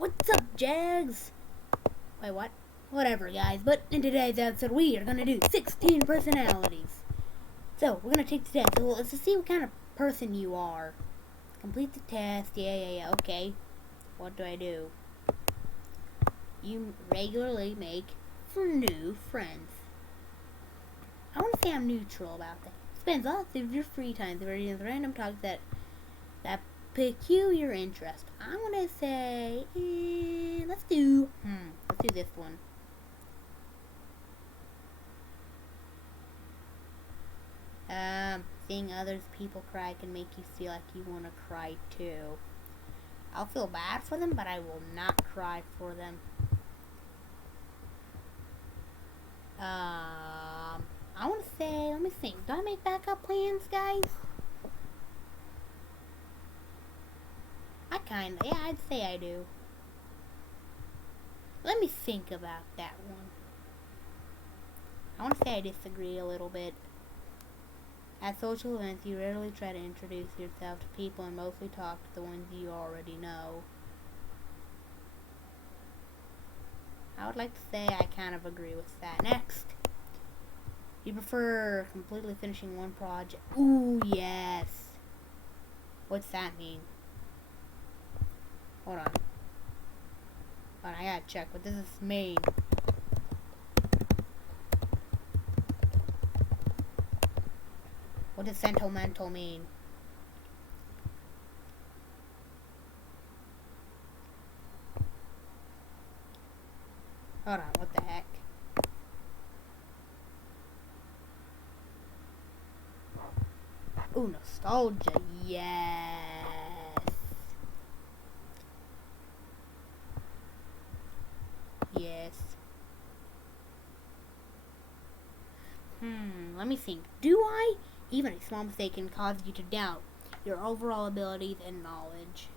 What's up, Jags? Wait, what? Whatever, guys. But in today's episode, we are gonna do 16 personalities. So, we're gonna take the test. So let's just see what kind of person you are. Complete the test. Yeah. Okay. What do I do? You regularly make new friends. I want to say I'm neutral about that. Spends lots of your free time diverting with random talks that pique your interest. I'm gonna say, let's do this one. Seeing others people cry can make you feel like you want to cry too. I'll feel bad for them, but I will not cry for them. I want to say, let me think. Do I make backup plans, guys? Yeah, I'd say I do. Let me think about that one. I want to say I disagree a little bit. At social events, you rarely try to introduce yourself to people and mostly talk to the ones you already know. I would like to say I kind of agree with that. Next. You prefer completely finishing one project. Ooh, yes. What's that mean? Hold on. I gotta check what does this mean. What does sentimental mean? Hold on, what the heck? Ooh, nostalgia, yes. Yes. Let me think. Do I? Even a small mistake can cause you to doubt your overall abilities and knowledge.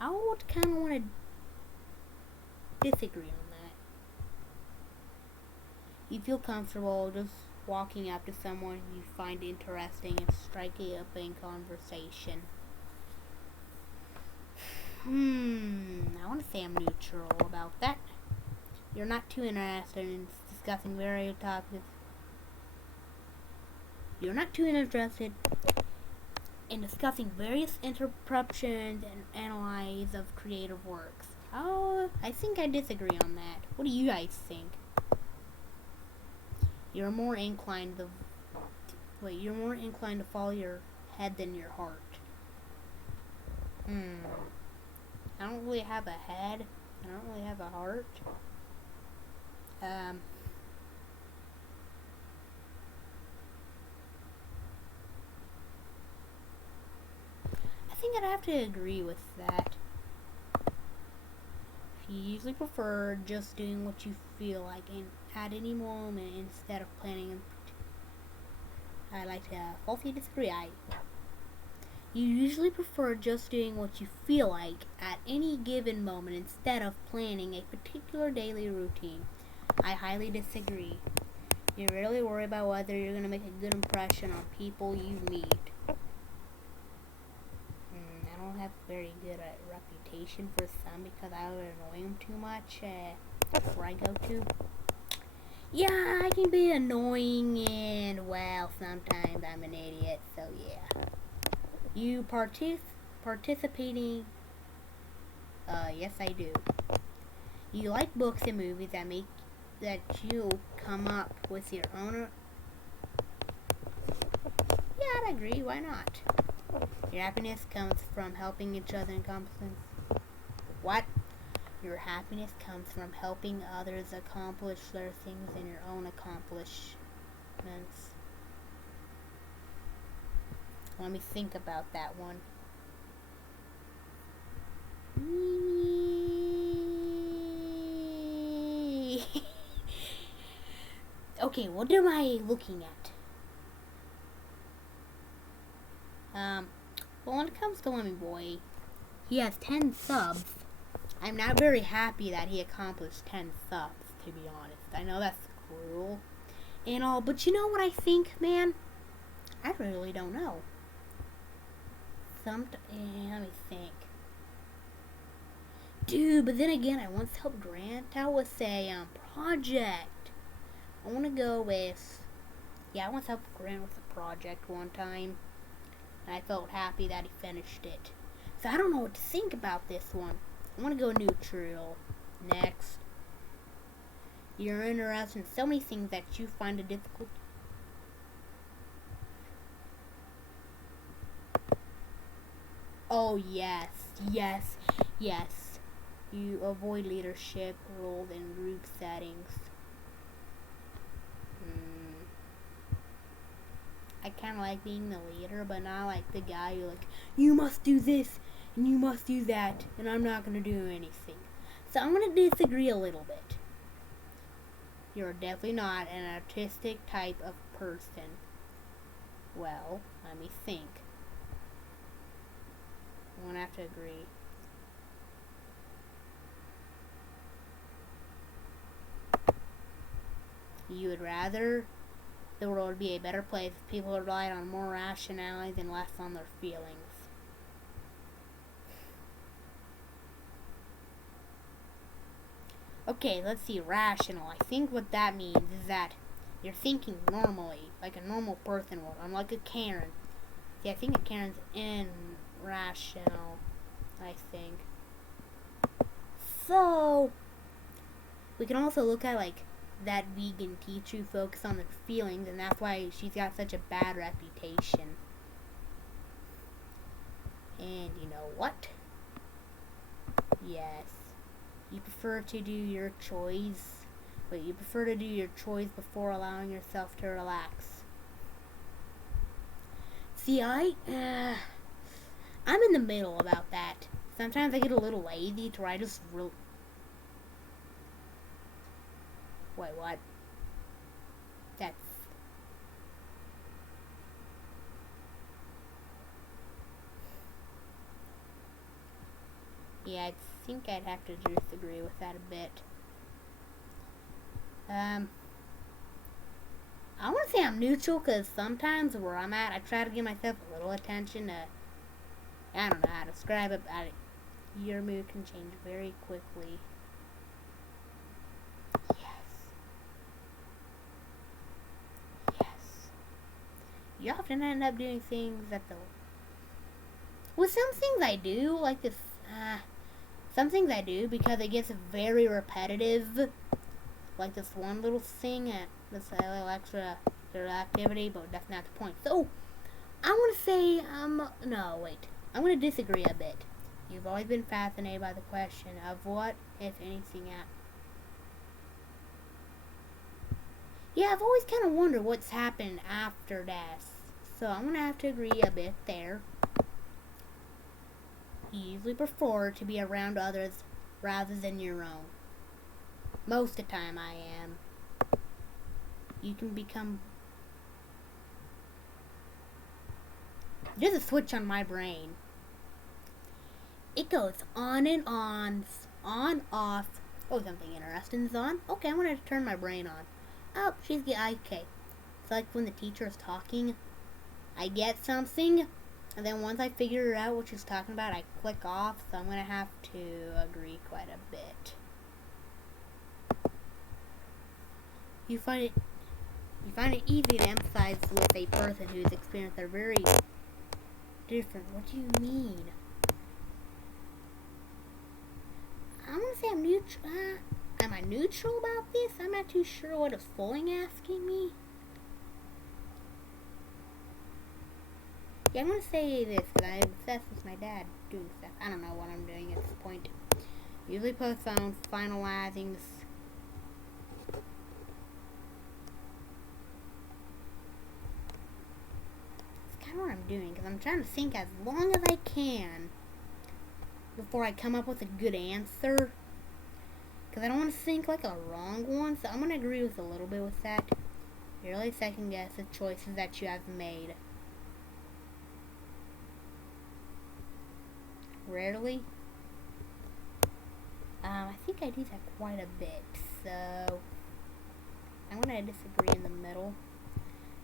I would kind of want to disagree on that. You feel comfortable just walking up to someone you find interesting and striking up a conversation. I want to say I'm neutral about that. You're not too interested in discussing various topics. You're not too interested in discussing various interruptions and analyses of creative works. Oh, I think I disagree on that. What do you guys think? You're more inclined to follow your head than your heart. I don't really have a head. I don't really have a heart. I think I'd have to agree with that. You usually prefer just doing what you feel like at any moment instead of planning. I like to falsely disagree. You usually prefer just doing what you feel like at any given moment instead of planning a particular daily routine. I highly disagree. You rarely worry about whether you're going to make a good impression on people you meet. I don't have a very good reputation for some because I would annoy them too much where I go to. Yeah, I can be annoying and, well, sometimes I'm an idiot, so yeah. You participating? Yes I do. You like books and movies that you come up with your own. Yeah, I'd agree. Why not? Your happiness comes from helping each other accomplish. What? Your happiness comes from helping others accomplish their things and your own accomplishments. Let me think about that one. Okay, what am I looking at? Well, when it comes to Lemmy Boy, he has 10 subs. I'm not very happy that he accomplished 10 subs, to be honest. I know that's cruel and all, but you know what I think, man? I really don't know. Let me think. true, but then again, I once helped Grant out with a project. I want to go with, yeah, I once helped Grant with a project one time, and I felt happy that he finished it. So I don't know what to think about this one. I want to go neutral. Next. You're interested in so many things that you find it difficult. Oh, yes, yes, yes. You avoid leadership roles in group settings. I kind of like being the leader, but not like the guy who like, you must do this, and you must do that, and I'm not going to do anything. So I'm going to disagree a little bit. You're definitely not an artistic type of person. Well, let me think. I'm going to have to agree. You would rather the world be a better place if people relied on more rationality and less on their feelings. Okay, let's see, rational. I think what that means is that you're thinking normally, like a normal person would. I'm like a Karen. See, I think a Karen's irrational, I think. So, we can also look at, like, that vegan teacher who focuses on their feelings, and that's why she's got such a bad reputation. And you know what? Yes. You prefer to do your choice, but you prefer to do your choice before allowing yourself to relax. See, I'm in the middle about that. Sometimes I get a little lazy to where I just Wait, what? That's... Yeah, I think I'd have to disagree with that a bit. I want to say I'm neutral because sometimes where I'm at, I try to give myself a little attention to... I don't know how to describe it, but your mood can change very quickly. Yes. You often end up doing things that the... With some things I do, like this... some things I do because it gets very repetitive. Like this one little thing, this little extra activity, but that's not the point. So, I want to say, no, wait. I'm going to disagree a bit. You've always been fascinated by the question of what, if anything, yeah, I've always kind of wondered what's happened after death. So, I'm going to have to agree a bit there. You usually prefer to be around others rather than your own. Most of the time I am. You can become... There's a switch on my brain. It goes on and on, off. Oh, something interesting is on. Okay, I'm going to turn my brain on. Oh, okay. It's like when the teacher is talking, I get something, and then once I figure out what she's talking about, I click off, so I'm going to have to agree quite a bit. You find it easy to empathize with a person whose experiences are very different. What do you mean? I'm gonna say I'm neutral. Am I neutral about this? I'm not too sure what it's fully asking me. Yeah, I'm gonna say this because I'm obsessed with my dad doing stuff. I don't know what I'm doing at this point. Usually postpone finalizing this. What I'm doing because I'm trying to think as long as I can before I come up with a good answer, because I don't want to think like a wrong one. So I'm going to agree with a little bit with that. You really second guess the choices that you have made. Rarely. I think I do that quite a bit, so I'm going to disagree in the middle.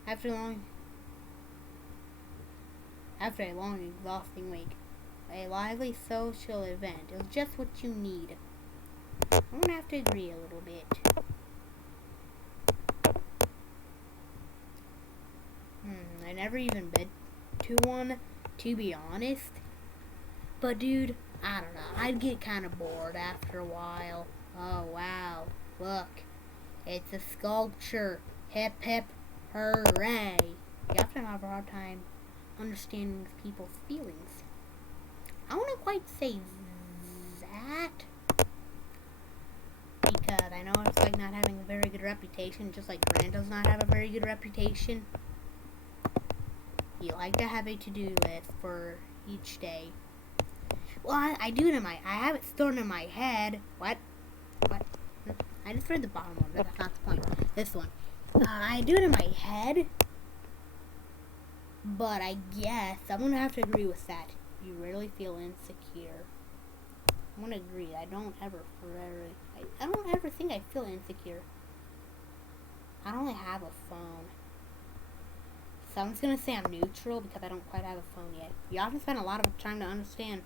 After a long, exhausting week, a lively social event. It was just what you need. I'm gonna have to agree a little bit. I never even been to one, to be honest. But dude, I don't know. I'd get kind of bored after a while. Oh wow, look. It's a sculpture. Hip hip hooray. You often have a hard time understanding people's feelings. I wouldn't quite say that. Because I know it's like not having a very good reputation, just like Brand does not have a very good reputation. You like to have a to-do list for each day. Well, I do it in I have it stored in my head. What? I just read the bottom one, but that's not the point. This one. I do it in my head, but I guess I'm gonna have to agree with that. You really feel insecure. I'm gonna agree. I don't ever think I feel insecure. I don't really have a phone. So I'm just gonna say I'm neutral because I don't quite have a phone yet. You often spend a lot of time to understand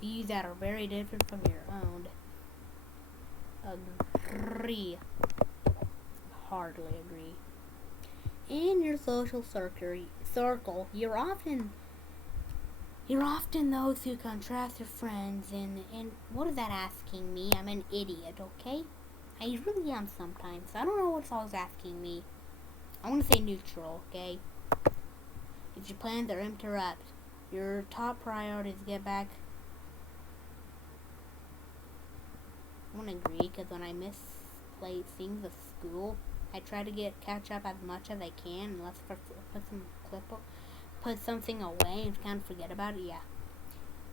views that are very different from your own. Agree. Hardly agree. In your social circle, you're often those who contrast your friends, and what is that asking me? I'm an idiot, okay? I really am sometimes. I don't know what it's always asking me. I want to say neutral, okay? If your plans are interrupt, your top priority is to get back. I want to agree, because when I miss things of school, I try to catch up as much as I can, unless I put something away and kind of forget about it. Yeah.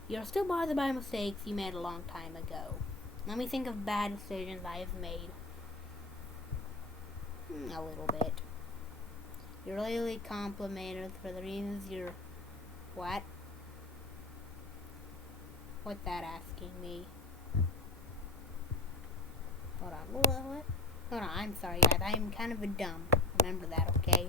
You're still bothered by mistakes you made a long time ago. Let me think of bad decisions I have made. A little bit. You're really complimented for the reasons you're... What? What's that asking me? Hold on. What? Hold on. I'm sorry, guys. I'm kind of a dumb. Remember that, okay?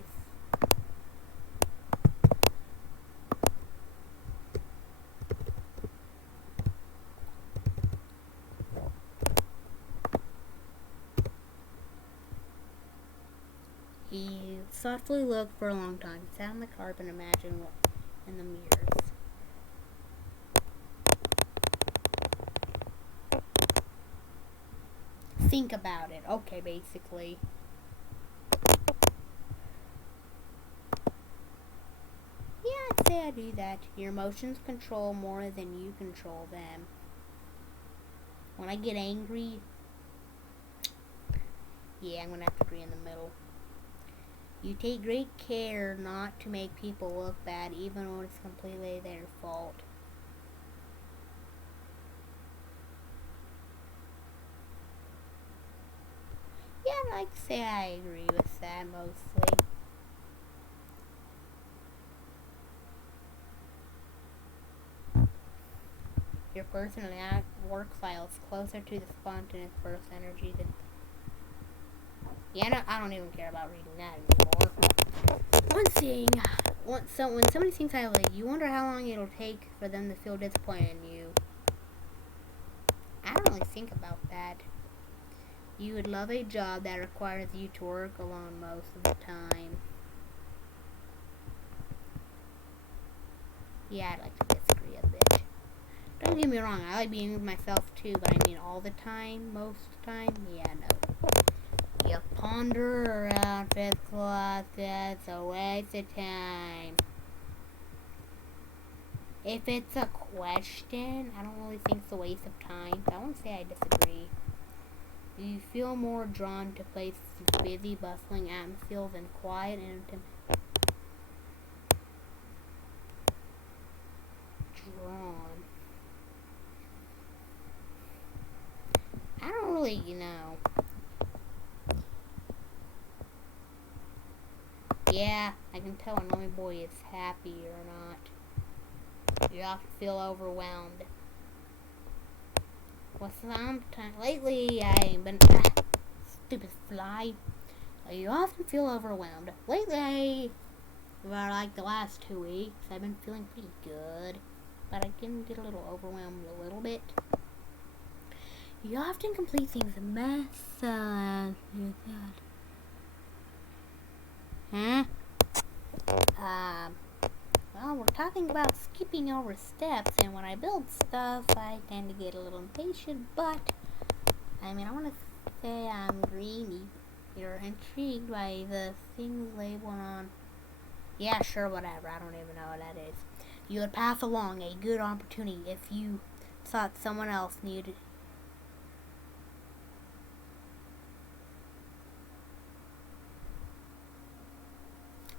He thoughtfully looked for a long time. He sat on the carpet and imagined what in the mirrors. Think about it. Okay, basically. Yeah, I'd say I do that. Your emotions control more than you control them. When I get angry, yeah, I'm gonna have to agree in the middle. You take great care not to make people look bad, even when it's completely their fault. Yeah, I'd like to say I agree with that mostly. Your personal work style is closer to the spontaneous burst energy than... Yeah, no, I don't even care about reading that anymore. When somebody sings highly, you wonder how long it'll take for them to feel disappointed in you. I don't really think about that. You would love a job that requires you to work alone most of the time. Yeah, I'd like to disagree a bit. Don't get me wrong, I like being with myself too, but I mean all the time, most of the time? Yeah, no. You ponder around fifth class, that's a waste of time. If it's a question, I don't really think it's a waste of time. So I won't say I disagree. Do you feel more drawn to places with busy, bustling atmospheres than quiet and intimate? Drawn. I don't really, Yeah, I can tell a lonely boy is happy or not. You often feel overwhelmed. Well, sometimes lately I ain't been stupid fly. You often feel overwhelmed. Lately, about like the last 2 weeks, I've been feeling pretty good. but I can get a little overwhelmed a little bit. You often complete things Huh? Well, we're talking about skipping over steps, and when I build stuff, I tend to get a little impatient, but, I mean, I want to say I'm greeny. You're intrigued by the things labeled on... Yeah, sure, whatever. I don't even know what that is. You would pass along a good opportunity if you thought someone else needed...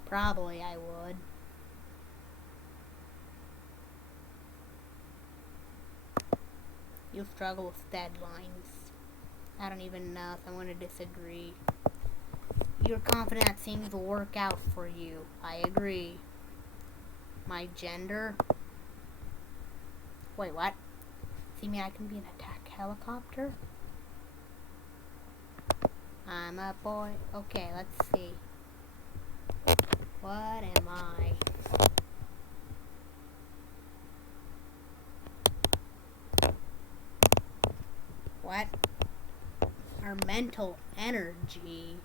Probably I would. You struggle with deadlines. I don't even know if I'm going to disagree. You're confident that things will work out for you. I agree. My gender? Wait, what? See me, I can be an attack helicopter? I'm a boy. Okay, let's see. What am I? What? Our mental energy.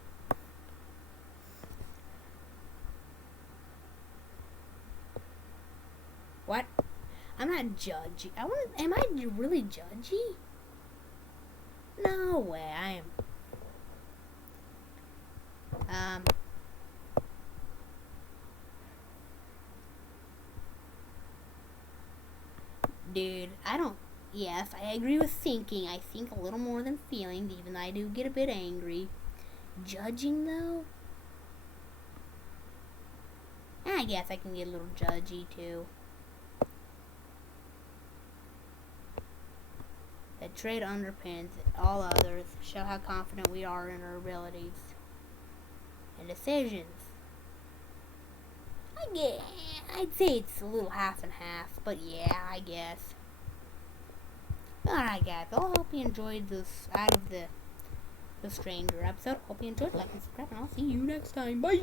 What? I'm not judgy. Am I really judgy? No way, I am. Dude, yes, I agree with thinking. I think a little more than feeling, even though I do get a bit angry. Judging, though? I guess I can get a little judgy, too. The trait underpins all others, show how confident we are in our abilities and decisions. I'd say it's a little half and half, but yeah, I guess. Alright guys, I hope you enjoyed this out of the Stranger episode. Hope you enjoyed. Like and subscribe, and I'll see you next time. Bye!